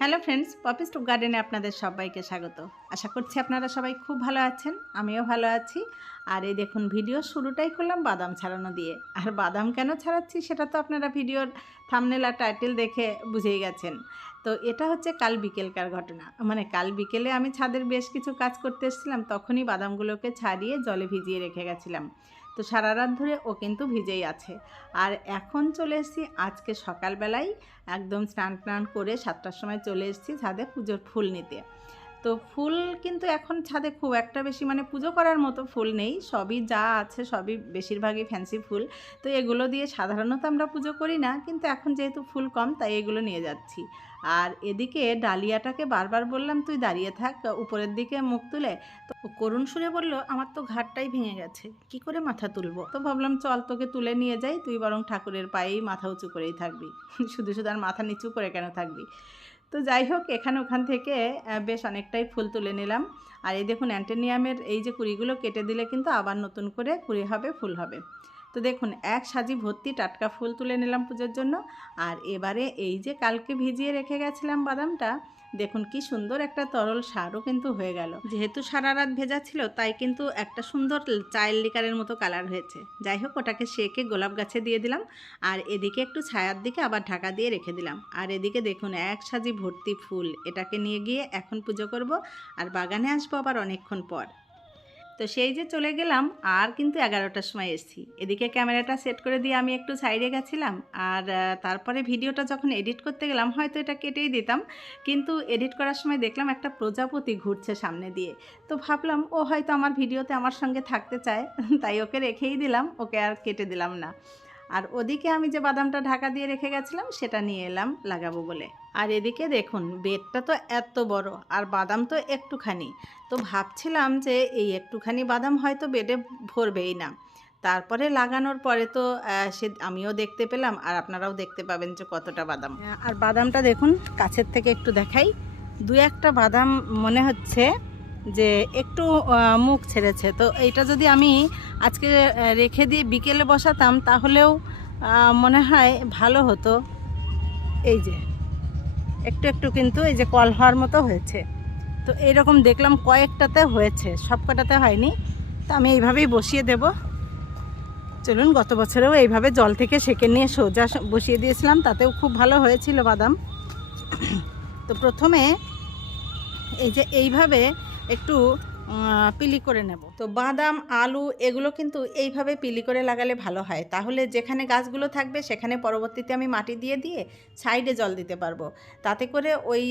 Hello friends Poppy's two গার্ডেনে আপনাদের সবাইকে স্বাগত। আশা করছি আপনারা সবাই খুব ভালো আছেন, আমিও ভালো আছি। আর এই দেখুন, ভিডিও শুরুটাই করলাম বাদাম ছাড়ানো দিয়ে। আর বাদাম কেন ছাড়াচ্ছি সেটা তো আপনারা ভিডিওর থামনেল আর টাইটেল দেখে বুঝেই গেছেন। তো এটা হচ্ছে কাল বিকেলকার ঘটনা। মানে কাল বিকেলে আমি ছাদের বেশ কিছু কাজ করতে এসেছিলাম, তখনই বাদামগুলোকে ছাড়িয়ে জলে ভিজিয়ে রেখে গেছিলাম। তো সারা রাত ধরে ও কিন্তু ভিজেই আছে। আর এখন চলে এসেছি আজকে সকালবেলায় একদম স্নান টান করে সাতটার সময় চলে এসেছি ছাদে পুজোর ফুল নিতে। তো ফুল কিন্তু এখন ছাদে খুব একটা বেশি মানে পুজো করার মতো ফুল নেই, সবই যা আছে সবই বেশিরভাগই ফ্যান্সি ফুল। তো এগুলো দিয়ে সাধারণত আমরা পুজো করি না, কিন্তু এখন যেহেতু ফুল কম, তাই এগুলো নিয়ে যাচ্ছি। আর এদিকে ডালিয়াটাকে বারবার বললাম, তুই দাঁড়িয়ে থাক, উপরের দিকে মুখ তুলে। তো করুণ সুরে বলল, আমার তো ঘাটটাই ভেঙে গেছে, কি করে মাথা তুলবো? তো ভাবলাম, চল তোকে তুলে নিয়ে যাই, তুই বরং ঠাকুরের পায়েই মাথা উঁচু করেই থাকবি। শুধু শুধু আর মাথা নিচু করে কেন থাকবি? তো যাই হোক, এখানে ওখান থেকে বেশ অনেকটাই ফুল তুলে নিলাম। আর এই দেখুন, অ্যান্টেনিয়ামের এই যে কুড়িগুলো কেটে দিলে কিন্তু আবার নতুন করে কুড়ি হবে, ফুল হবে। তো দেখুন, এক সাজি ভর্তি টাটকা ফুল তুলে নিলাম পুজোর জন্য। আর এবারে এই যে কালকে ভিজিয়ে রেখে গেছিলাম বাদামটা, দেখুন কি সুন্দর একটা তরল সারও কিন্তু হয়ে গেল। যেহেতু সারা রাত ভেজা ছিল, তাই কিন্তু একটা সুন্দর চায়ের লিকারের মতো কালার হয়েছে। যাই হোক, ওটাকে সেকে গোলাপ গাছে দিয়ে দিলাম। আর এদিকে একটু ছায়ার দিকে আবার ঢাকা দিয়ে রেখে দিলাম। আর এদিকে দেখুন, এক সাজি ভর্তি ফুল, এটাকে নিয়ে গিয়ে এখন পুজো করব। আর বাগানে আসব আবার অনেকক্ষণ পর। তো সেই যে চলে গেলাম, আর কিন্তু এগারোটার সময় এসেছি। এদিকে ক্যামেরাটা সেট করে দিয়ে আমি একটু সাইডে গেছিলাম, আর তারপরে ভিডিওটা যখন এডিট করতে গেলাম, হয়তো এটা কেটেই দিতাম, কিন্তু এডিট করার সময় দেখলাম একটা প্রজাপতি ঘুরছে সামনে দিয়ে। তো ভাবলাম, ও হয়তো আমার ভিডিওতে আমার সঙ্গে থাকতে চায়, তাই ওকে রেখেই দিলাম, ওকে আর কেটে দিলাম না। আর ওদিকে আমি যে বাদামটা ঢাকা দিয়ে রেখে গেছিলাম, সেটা নিয়ে এলাম লাগাবো বলে। আর এদিকে দেখুন বেডটা তো এত বড়, আর বাদাম তো একটুখানি। তো ভাবছিলাম যে এই একটুখানি বাদাম হয়তো বেডে ভরবেই না। তারপরে লাগানোর পরে তো সে আমিও দেখতে পেলাম, আর আপনারাও দেখতে পাবেন যে কতটা বাদাম। আর বাদামটা দেখুন, কাছের থেকে একটু দেখাই। দু একটা বাদাম মনে হচ্ছে যে একটু মুখ ছেড়েছে। তো এইটা যদি আমি আজকে রেখে দিয়ে বিকেলে বসাতাম, তাহলেও মনে হয় ভালো হতো। এই যে, একটু একটু কিন্তু এই যে কল হওয়ার মতো হয়েছে। তো এইরকম দেখলাম কয়েকটাতে হয়েছে সব কটাতে হয়নি। তো আমি এইভাবেই বসিয়ে দেব। চলুন, গত বছরেও এইভাবে জল থেকে সেকে নিয়ে সোজা বসিয়ে দিয়েছিলাম, তাতেও খুব ভালো হয়েছিল বাদাম। তো প্রথমে এই যে এইভাবে একটু পিলি করে নেব। তো বাদাম, আলু এগুলো কিন্তু এইভাবে পিলি করে লাগালে ভালো হয়। তাহলে যেখানে গাছগুলো থাকবে সেখানে পরবর্তীতে আমি মাটি দিয়ে দিয়ে সাইডে জল দিতে পারব। তাতে করে ওই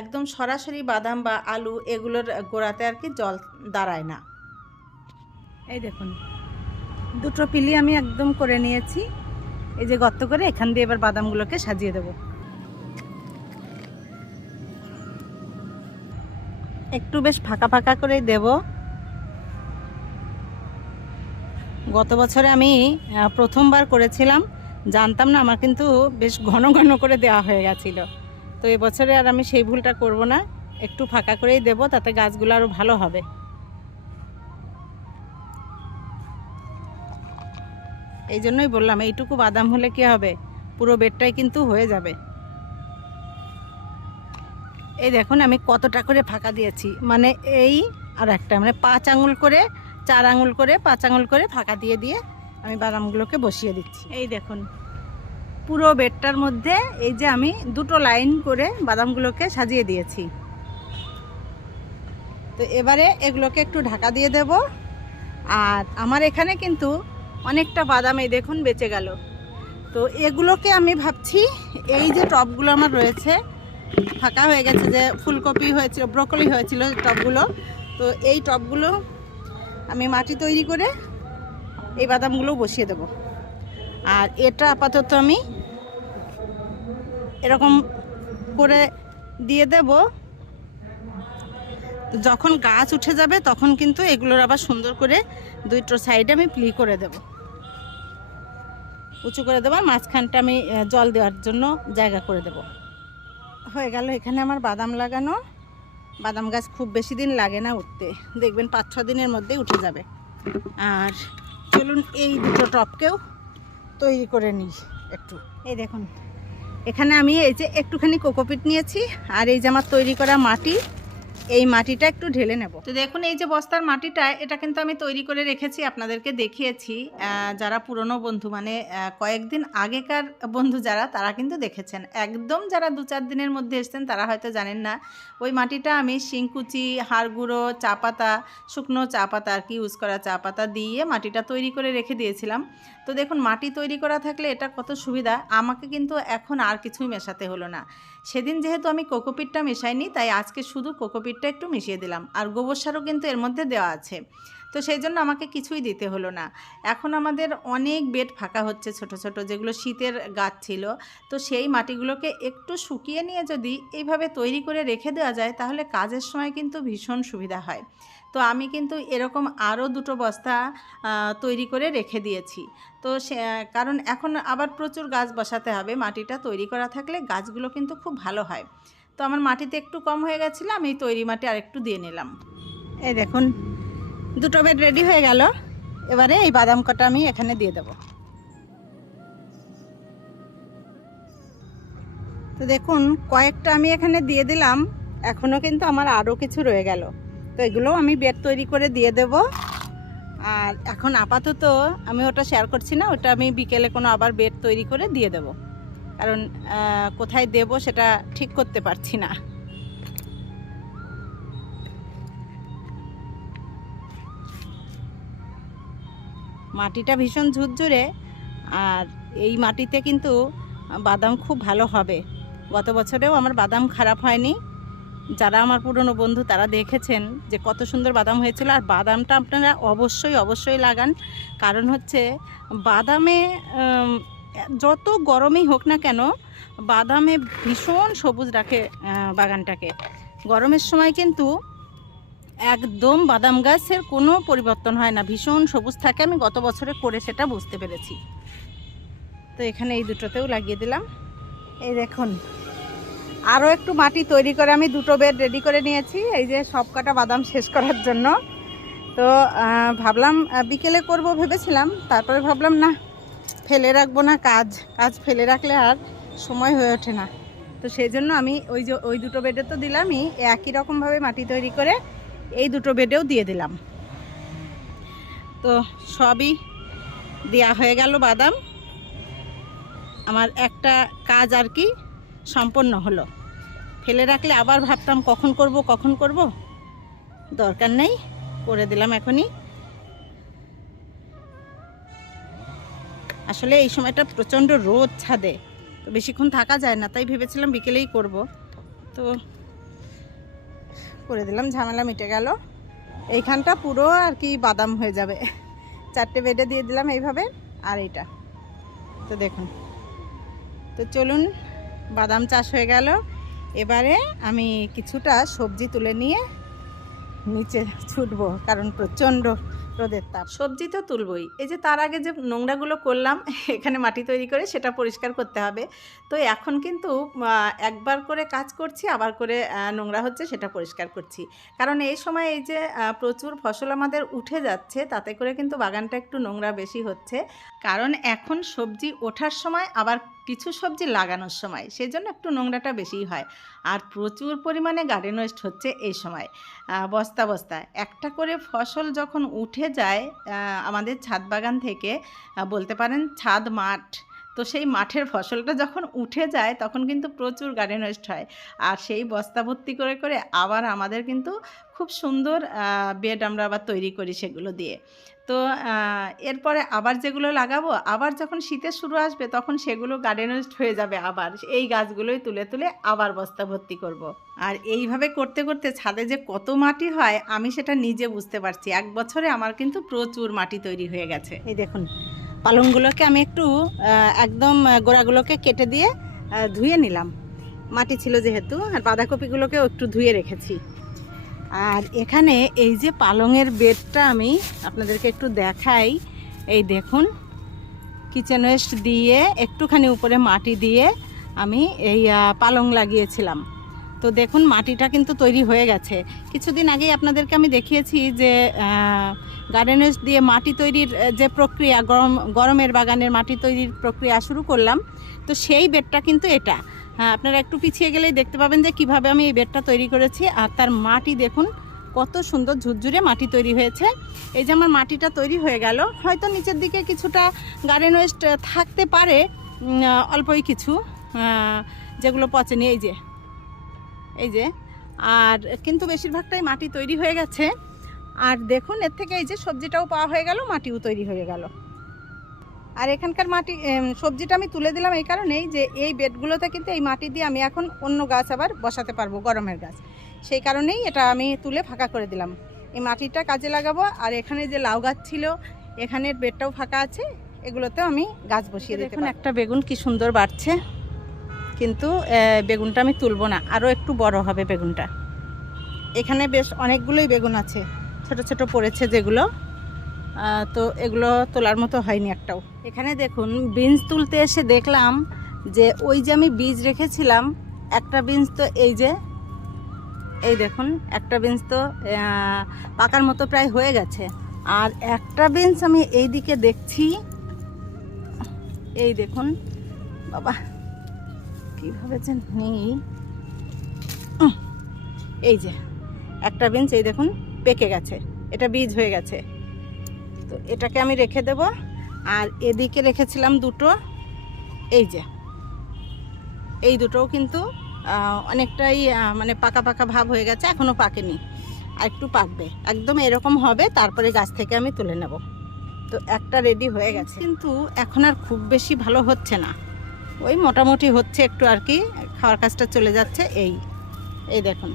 একদম সরাসরি বাদাম বা আলু এগুলোর গোড়াতে আর কি জল দাঁড়ায় না। এই দেখুন, দুটো পিলি আমি একদম করে নিয়েছি। এই যে গর্ত করে এখান দিয়ে এবার বাদামগুলোকে সাজিয়ে দেবো। একটু বেশ ফাঁকা ফাঁকা করেই দেব। গত বছরে আমি প্রথমবার করেছিলাম। জানতাম না, আমার কিন্তু বেশ ঘন ঘন করে দেওয়া হয়ে গেছিল। তো এবছরে আর আমি সেই ভুলটা করব না। একটু ফাঁকা করেই দেব, তাতে গাছগুলো আরও ভালো হবে। এই জন্যই বললাম, এইটুকু বাদাম হলে কি হবে? পুরো বেডটাই কিন্তু হয়ে যাবে। এই দেখুন, আমি কতটা করে ফাঁকা দিয়েছি। মানে এই আর একটা মানে পাঁচ আঙুল করে, চার আঙুল করে, পাঁচ আঙুল করে ফাঁকা দিয়ে দিয়ে আমি বাদামগুলোকে বসিয়ে দিচ্ছি। এই দেখুন, পুরো বেডটার মধ্যে এই যে আমি দুটো লাইন করে বাদামগুলোকে সাজিয়ে দিয়েছি। তো এবারে এগুলোকে একটু ঢাকা দিয়ে দেব। আর আমার এখানে কিন্তু অনেকটা বাদাম, এই দেখুন, বেঁচে গেল। তো এগুলোকে আমি ভাবছি, এই যে টবগুলো আমার রয়েছে ফাঁকা হয়ে গেছে যে ফুলকপি হয়েছিল, ব্রকলি হয়েছিল টবগুলো তো এই টবগুলো আমি মাটি তৈরি করে এই বাদামগুলো বসিয়ে দেব। আর এটা আপাতত আমি এরকম করে দিয়ে দেব। যখন গাছ উঠে যাবে তখন কিন্তু এগুলোর আবার সুন্দর করে দুইটো সাইডে আমি প্লি করে দেব। উঁচু করে দেবো আর মাঝখানটা আমি জল দেওয়ার জন্য জায়গা করে দেবো। হয়ে গেল এখানে আমার বাদাম লাগানো। বাদাম গাছ খুব বেশি দিন লাগে না উঠতে। দেখবেন পাঁচ ছ দিনের মধ্যেই উঠে যাবে। আর চলুন এই দুটো টপকেও তৈরি করে নিই একটু। এই দেখুন, এখানে আমি এই যে একটুখানি কোকোপিট নিয়েছি, আর এই যে আমার তৈরি করা মাটি এই মাটিটা একটু ঢেলে নেব। তো দেখুন, এই যে বস্তার মাটিটা, এটা কিন্তু আমি তৈরি করে রেখেছি, আপনাদেরকে দেখিয়েছি। যারা পুরনো বন্ধু মানে কয়েকদিন আগেকার বন্ধু যারা, তারা কিন্তু দেখেছেন। একদম যারা দু চার দিনের মধ্যে এসছেন, তারা হয়তো জানেন না, ওই মাটিটা আমি শিংকুচি হাড় গুঁড়ো চা পাতা, শুকনো চা পাতা আর কি, ইউজ করা চা পাতা দিয়ে মাটিটা তৈরি করে রেখে দিয়েছিলাম। তো দেখুন, মাটি তৈরি করা থাকলে এটা কত সুবিধা, আমাকে কিন্তু এখন আর কিছুই মেশাতে হলো না। সেদিন যেহেতু আমি কোকোপিটটা মেশাইনি, তাই আজকে শুধু কোকোপিটটা একটু মিশিয়ে দিলাম। আর গোবর সারও কিন্তু এর মধ্যে দেওয়া আছে। তো সেই জন্য আমাকে কিছুই দিতে হলো না। এখন আমাদের অনেক বেড ফাঁকা হচ্ছে ছোট ছোট, যেগুলো শীতের গাছ ছিল। তো সেই মাটিগুলোকে একটু শুকিয়ে নিয়ে যদি এইভাবে তৈরি করে রেখে দেওয়া যায়, তাহলে কাজের সময় কিন্তু ভীষণ সুবিধা হয়। তো আমি কিন্তু এরকম আরও দুটো বস্তা তৈরি করে রেখে দিয়েছি। তো সে কারণ এখন আবার প্রচুর গাছ বসাতে হবে, মাটিটা তৈরি করা থাকলে গাছগুলো কিন্তু খুব ভালো হয়। তো আমার মাটিতে একটু কম হয়ে গেছিল, আমি তৈরি মাটি আরেকটু দিয়ে নিলাম। এই দেখুন, দুটো বেড রেডি হয়ে গেল। এবারে এই বাদাম কটা আমি এখানে দিয়ে দেব। তো দেখুন, কয়েকটা আমি এখানে দিয়ে দিলাম এখনও কিন্তু আমার আরও কিছু রয়ে গেল। তো এগুলো আমি বেড তৈরি করে দিয়ে দেব। আর এখন আপাতত আমি ওটা শেয়ার করছি না, ওটা আমি বিকেলে কোনো আবার বেড তৈরি করে দিয়ে দেব। কারণ কোথায় দেব সেটা ঠিক করতে পারছি না। মাটিটা ভীষণ ঝুরঝুরে, আর এই মাটিতে কিন্তু বাদাম খুব ভালো হবে। গত বছরেও আমার বাদাম খারাপ হয়নি। যারা আমার পুরনো বন্ধু, তারা দেখেছেন যে কত সুন্দর বাদাম হয়েছিল। আর বাদামটা আপনারা অবশ্যই অবশ্যই লাগান। কারণ হচ্ছে বাদামে যত গরমই হোক না কেন, বাদামে ভীষণ সবুজ রাখে বাগানটাকে। গরমের সময় কিন্তু একদম বাদাম গাছের কোনো পরিবর্তন হয় না। ভীষণ সবুজ থাকে। আমি গত বছরে করে সেটা বুঝতে পেরেছি। তো এখানে এই দুটোতেও লাগিয়ে দিলাম। এই দেখুন আরও একটু মাটি তৈরি করে আমি দুটো বেড রেডি করে নিয়েছি। এই যে সব কটা বাদাম শেষ করার জন্য। তো ভাবলাম বিকেলে করব ভেবেছিলাম, তারপরে ভাবলাম, না, ফেলে রাখব না কাজ। কাজ ফেলে রাখলে আর সময় হয়ে ওঠে না। তো সেই জন্য আমি ওই যে, ওই দুটো বেডে তো দিলামই, একই রকমভাবে মাটি তৈরি করে এই দুটো বেডেও দিয়ে দিলাম। তো সবই দেয়া হয়ে গেল বাদাম। আমার একটা কাজ আর কি সম্পন্ন হলো। ফেলে রাখলে আবার ভাবতাম কখন করব কখন করব। দরকার নেই, করে দিলাম এখনই। আসলে এই সময়টা প্রচণ্ড রোদ ছাদে। তো বেশিক্ষণ থাকা যায় না, তাই ভেবেছিলাম বিকেলেই করব। তো করে দিলাম, ঝামেলা মিটে গেল। এইখানটা পুরো আর কি বাদাম হয়ে যাবে। চারটে বেডে দিয়ে দিলাম এইভাবে, আর এইটা। তো দেখুন। তো চলুন বাদাম চাষ হয়ে গেল। এবারে আমি কিছুটা সবজি তুলে নিয়ে নিচে ছুটবো, কারণ প্রচণ্ড রোদের তাপ। সবজি তো তুলবই। এই যে তার আগে যে নোংরাগুলো করলাম, এখানে মাটি তৈরি করে সেটা পরিষ্কার করতে হবে। তো এখন কিন্তু একবার করে কাজ করছি, আবার করে নোংরা হচ্ছে সেটা পরিষ্কার করছি। কারণ এই সময় এই যে প্রচুর ফসল আমাদের উঠে যাচ্ছে, তাতে করে কিন্তু বাগানটা একটু নোংরা বেশি হচ্ছে। কারণ এখন সবজি ওঠার সময় আবার কিছু সবজি লাগানোর সময় সেই জন্য একটু নোংরাটা বেশিই হয়। আর প্রচুর পরিমাণে গার্ডেন ওয়েস্ট হচ্ছে এই সময়। বস্তা বস্তা। একটা করে ফসল যখন উঠে যায় আমাদের ছাদ বাগান থেকে বলতে পারেন ছাদ মাঠ, তো সেই মাঠের ফসলটা যখন উঠে যায়, তখন কিন্তু প্রচুর গার্ডেন ওয়েস্ট হয়। আর সেই বস্তা ভর্তি করে করে আবার আমাদের কিন্তু খুব সুন্দর বেড আমরা আবার তৈরি করি সেগুলো দিয়ে। তো এরপরে আবার যেগুলো লাগাবো, আবার যখন শীতের শুরু আসবে তখন সেগুলো গার্ডেন হয়ে যাবে আবার। এই গাছগুলোই তুলে তুলে আবার বস্তা ভর্তি করব। আর এইভাবে করতে করতে ছাদে যে কত মাটি হয়, আমি সেটা নিজে বুঝতে পারছি। এক বছরে আমার কিন্তু প্রচুর মাটি তৈরি হয়ে গেছে। এই দেখুন, পালংগুলোকে আমি একটু একদম গোড়াগুলোকে কেটে দিয়ে ধুয়ে নিলাম। মাটি ছিল যেহেতু, আর বাঁধাকপিগুলোকেও একটু ধুয়ে রেখেছি। আর এখানে এই যে পালংয়ের বেডটা আমি আপনাদেরকে একটু দেখাই। এই দেখুন কিচেন ওয়েস্ট দিয়ে একটুখানি উপরে মাটি দিয়ে আমি এই পালং লাগিয়েছিলাম। তো দেখুন, মাটিটা কিন্তু তৈরি হয়ে গেছে। কিছুদিন আগেই আপনাদেরকে আমি দেখিয়েছি যে গার্ডেন ওয়েস্ট দিয়ে মাটি তৈরির যে প্রক্রিয়া, গরম, গরমের বাগানের মাটি তৈরির প্রক্রিয়া শুরু করলাম। তো সেই বেডটা কিন্তু এটা। হ্যাঁ আপনারা একটু পিছিয়ে গেলেই দেখতে পাবেন যে কীভাবে আমি এই বেডটা তৈরি করেছি। আর তার মাটি দেখুন, কত সুন্দর ঝুরঝুরে মাটি তৈরি হয়েছে। এই যে আমার মাটিটা তৈরি হয়ে গেল, হয়তো নিচের দিকে কিছুটা গার্ডেন ওয়েস্ট থাকতে পারে অল্পই কিছু যেগুলো পচেনি এই যে এই যে। আর কিন্তু বেশিরভাগটাই মাটি তৈরি হয়ে গেছে। আর দেখুন, এর থেকে এই যে সবজিটাও পাওয়া হয়ে গেল, মাটিও তৈরি হয়ে গেল। আর এখানকার মাটি সবজিটা আমি তুলে দিলাম এই কারণেই যে এই বেডগুলোতে কিন্তু এই মাটি দিয়ে আমি এখন অন্য গাছ আবার বসাতে পারব গরমের গাছ। সেই কারণেই এটা আমি তুলে ফাঁকা করে দিলাম। এই মাটিটা কাজে লাগাবো আর এখানে যে লাউ গাছ ছিল এখানের বেডটাও ফাঁকা আছে এগুলোতেও আমি গাছ বসিয়ে দিই দেখুন একটা বেগুন কি সুন্দর বাড়ছে কিন্তু বেগুনটা আমি তুলবো না আরও একটু বড় হবে বেগুনটা। এখানে বেশ অনেকগুলোই বেগুন আছে ছোট ছোট পড়েছে যেগুলো। তো এগুলো তোলার মতো হয়নি একটাও। এখানে দেখুন বিনস তুলতে এসে দেখলাম যে ওই যে আমি বীজ রেখেছিলাম, একটা বিনস তো এই যে, এই দেখুন, একটা বিনস তো পাকার মতো প্রায় হয়ে গেছে। আর একটা বিনস আমি এই দিকে দেখছি, এই দেখুন, বাবা, কীভাবে যে নেই। এই যে, একটা বেঞ্চ এই দেখুন, পেকে গেছে, এটা বীজ হয়ে গেছে। তো এটাকে আমি রেখে দেব। আর এদিকে রেখেছিলাম দুটো, এই যে, এই দুটোও কিন্তু অনেকটাই মানে পাকা পাকা ভাব হয়ে গেছে এখনও পাকেনি। আর একটু পাকবে, একদম এরকম হবে, তারপরে গাছ থেকে আমি তুলে নেব। তো একটা রেডি হয়ে গেছে। কিন্তু এখন আর খুব বেশি ভালো হচ্ছে না। ওই মোটামুটি হচ্ছে একটু আর কি, খাওয়ার কাজটা চলে যাচ্ছে, এই এই দেখুন।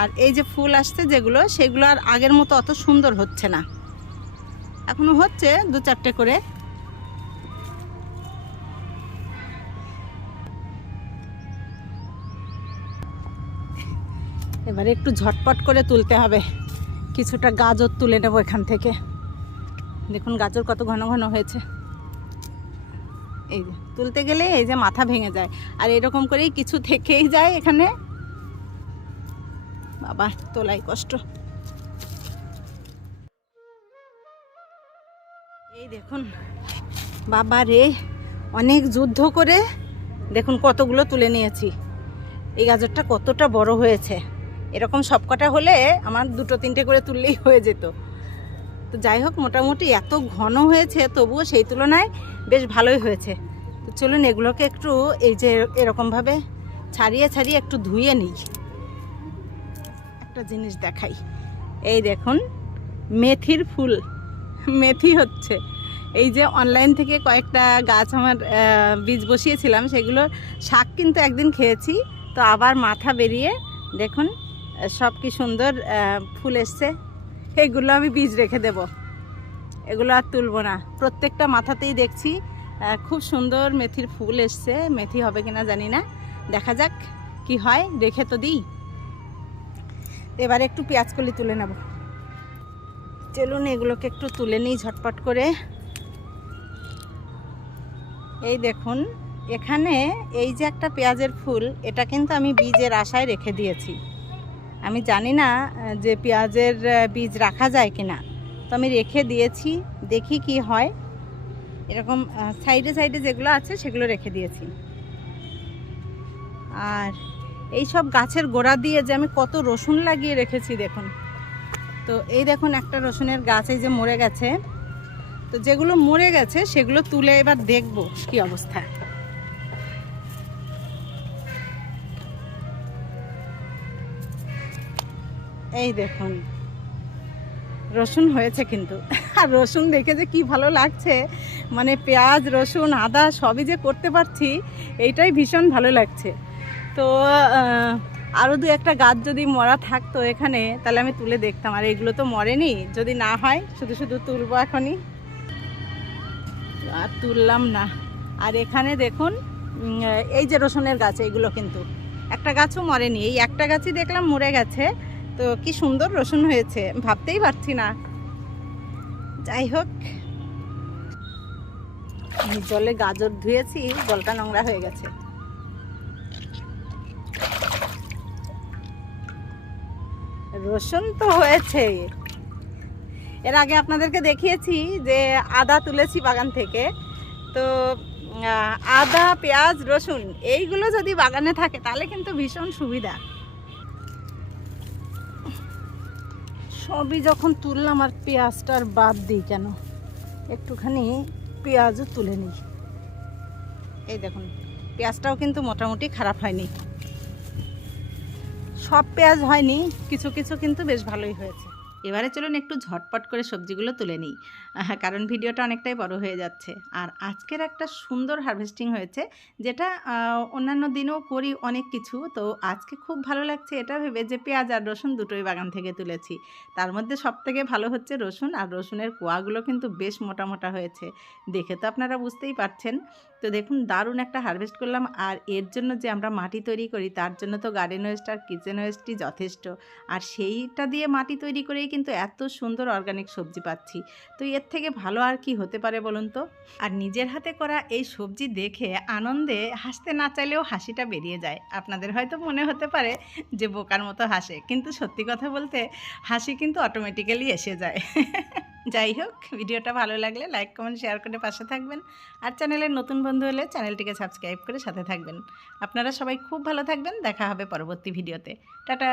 আর এই যে ফুল আসছে যেগুলো, সেগুলো আর আগের মতো অত সুন্দর হচ্ছে না। এখনও হচ্ছে দু চারটে করে। এবারে একটু ঝটপট করে তুলতে হবে। কিছুটা গাজর তুলে নেব এখান থেকে। দেখুন গাজর কত ঘন ঘন হয়েছে। এই যে, তুলতে গেলে এই যে মাথা ভেঙে যায়। আর এরকম করেই কিছু থেকেই যায় এখানে। বাবা, তোলাই কষ্ট। এই দেখুন, বাবা রে, অনেক যুদ্ধ করে দেখুন কতগুলো তুলে নিয়েছি। এই গাজরটা কতটা বড় হয়েছে। এরকম সবকটা হলে আমার দুটো তিনটে করে তুললেই হয়ে যেত। তো যাই হোক, মোটামুটি এত ঘন হয়েছে, তবুও সেই তুলনায় বেশ ভালোই হয়েছে। তো চলুন এগুলোকে একটু এই যে এরকমভাবে ছাড়িয়ে ছাড়িয়ে একটু ধুয়ে নিই। একটা জিনিস দেখাই। এই দেখুন, মেথির ফুল। মেথি হচ্ছে। এই যে অনলাইন থেকে কয়েকটা গাছ আমার বীজ বসিয়েছিলাম, সেগুলোর শাক কিন্তু একদিন খেয়েছি। তো আবার মাথা বেরিয়ে দেখুন সব কি সুন্দর ফুল এসছে। এগুলো আমি বীজ রেখে দেব। এগুলো আর তুলবো না। প্রত্যেকটা মাথাতেই দেখছি খুব সুন্দর মেথির ফুল এসছে। মেথি হবে কিনা জানি না। দেখা যাক কি হয় রেখে তো দিই। এবারে একটু পেঁয়াজ কলি তুলে নেব। চলুন এগুলোকে একটু তুলে নিই ঝটপট করে। এই দেখুন, এখানে এই যে একটা পেঁয়াজের ফুল, এটা কিন্তু আমি বীজের আশায় রেখে দিয়েছি। আমি জানি না যে পেঁয়াজের বীজ রাখা যায় কি না তো আমি রেখে দিয়েছি, দেখি কি হয়। এরকম সাইডে সাইডে যেগুলো আছে, সেগুলো রেখে দিয়েছি। আর এই সব গাছের গোড়া দিয়ে যে আমি কত রসুন লাগিয়ে রেখেছি, দেখুন। তো এই দেখুন, একটা রসুনের গাছ এই যে মরে গেছে। তো যেগুলো মরে গেছে, সেগুলো তুলে এবার দেখব কি অবস্থা। এই দেখুন, রসুন হয়েছে কিন্তু। আর রসুন দেখে যে কি ভালো লাগছে। মানে পেঁয়াজ, রসুন, আদা সবই যে করতে পারছি, এইটাই ভীষণ ভালো লাগছে। তো আরও দু একটা গাছ যদি মরা থাকতো এখানে, তাহলে আমি তুলে দেখতাম। আর এগুলো তো মরেনি। যদি না হয়, শুধু শুধু তুলবো এখনই। আর তুললাম না। আর এখানে দেখুন এই যে রসুনের গাছ, এইগুলো কিন্তু। একটা গাছও মরেনি। এই একটা গাছই দেখলাম মরে গেছে। তো কি সুন্দর রসুন হয়েছে। ভাবতেই পারছি না। যাই হোক। জলে গাজর ধুয়েছি, জলটা নোংরা হয়ে গেছে। রসুন তো হয়েছে এর আগে আপনাদেরকে দেখিয়েছি যে আদা তুলেছি বাগান থেকে। তো আদা, পেঁয়াজ, রসুন, এইগুলো যদি বাগানে থাকে তাহলে কিন্তু ভীষণ সুবিধা। সবই যখন তুললাম আর পেঁয়াজটার বাদ দিই কেন? একটুখানি পেঁয়াজও তুলে নিই। এই দেখুন, পেঁয়াজটাও কিন্তু মোটামুটি খারাপ হয়নি। সব পেঁয়াজ হয়নি, কিছু কিছু কিন্তু বেশ ভালোই হয়েছে। এবারে চলুন একটু ঝটপট করে সবজিগুলো তুলে নিই। কারণ ভিডিওটা অনেকটাই বড় হয়ে যাচ্ছে। আর আজকের একটা সুন্দর হারভেস্টিং হয়েছে, যেটা অন্যান্য দিনেও করি অনেক কিছু। তো আজকে খুব ভালো লাগছে এটা ভেবে যে পেঁয়াজ আর রসুন দুটোই বাগান থেকে তুলেছি। তার মধ্যে সব থেকে ভালো হচ্ছে রসুন, আর রসুনের কোয়াগুলো কিন্তু বেশ মোটা মোটা হয়েছে। দেখে তো আপনারা বুঝতেই পারছেন। তো দেখুন, দারুণ একটা হারভেস্ট করলাম। আর এর জন্য যে আমরা মাটি তৈরি করি, তার জন্য তো গার্ডেন ওয়েস্ট আর কিচেন ওয়েস্টই যথেষ্ট। আর সেইটা দিয়ে মাটি তৈরি করেই কিন্তু এত সুন্দর অর্গানিক সবজি পাচ্ছি। তো এর থেকে ভালো আর কি হতে পারে বলুন তো? আর নিজের হাতে করা এই সবজি দেখে আনন্দে হাসতে না চাইলেও হাসিটা বেরিয়ে যায়। আপনাদের হয়তো মনে হতে পারে যে বোকার মতো হাসে, কিন্তু সত্যি কথা বলতে হাসি কিন্তু অটোমেটিক্যালি এসে যায়। যাই হোক, ভিডিওটা ভালো লাগলে লাইক কমেন্ট শেয়ার করে পাশে থাকবেন। আর চ্যানেলের নতুন বন্ধু হলে চ্যানেলটিকে সাবস্ক্রাইব করে সাথে থাকবেন। আপনারা সবাই খুব ভালো থাকবেন। দেখা হবে পরবর্তী ভিডিওতে। টাটা!